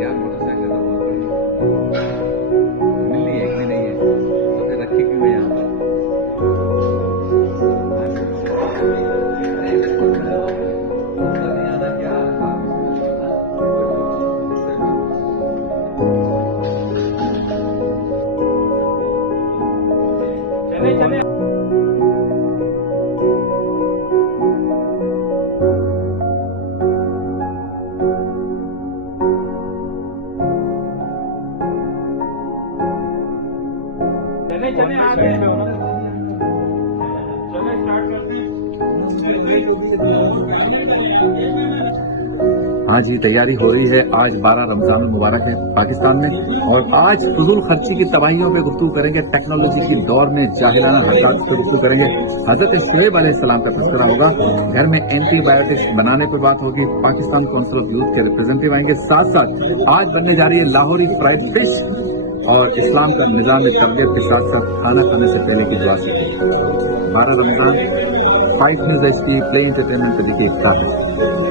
यार मोटरसाइकिल तो बहुत बड़ी मिलनी एक भी नहीं है, तो फिर रखी क्यों है यहाँ पर? चले चले चले चले आगे चले स्टार्ट करते हैं। हाँ जी, तैयारी हो रही है। आज 12 रमजान मुबारक है पाकिस्तान में, और आज फजूल खर्ची की तबाहियों पे गुफ्तगू करेंगे। टेक्नोलॉजी की दौर में जाहिलाना हरकत पे गुफ्तगू करेंगे। हजरत शुएब अलैहिस्सलाम का तज़किरा होगा। घर में एंटीबायोटिक्स बनाने पर बात होगी। पाकिस्तान काउंसिल ऑफ यूथ के रिप्रेजेंटेटिव आएंगे। साथ साथ आज बनने जा रही है लाहौरी फ्राइड फिश, और इस्लाम का निज़ाम तरबियत के साथ साथ खाना खाने से पहले की दुआ सीखें। 12 Ramzan 5 news HD play entertainment पे देखिए।